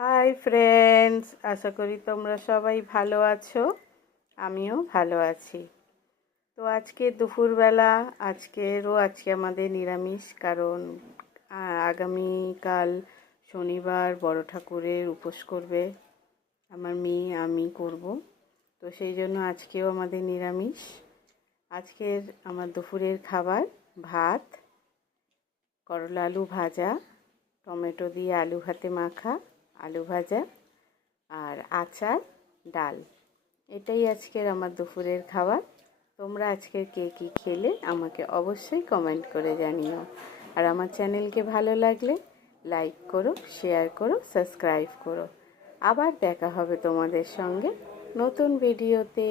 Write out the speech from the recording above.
Hi friends, আশা করি তোমরা সবাই ভালো আছো। আমিও ভালো আছি। তো আজকে দুপুরবেলা আজকে আমাদের নিরামিষ, কারণ আগামীকাল শনিবার বড় ঠাকুরের উপোস করবে আমার মেয়ে, আমি করব। তো সেই জন্য আজকেও আমাদের নিরামিষ। আজকের আমার দুপুরের খাবার ভাত, করলা আলু ভাজা, টমেটো দিয়ে আলু ভাতে মাখা, আলু ভাজা আর আচার, ডাল। এটাই আজকের আমার দুপুরের খাবার। তোমরা আজকের কে কী খেলে আমাকে অবশ্যই কমেন্ট করে জানিও। আর আমার চ্যানেলকে ভালো লাগলে লাইক করো, শেয়ার করো, সাবস্ক্রাইব করো। আবার দেখা হবে তোমাদের সঙ্গে নতুন ভিডিওতে।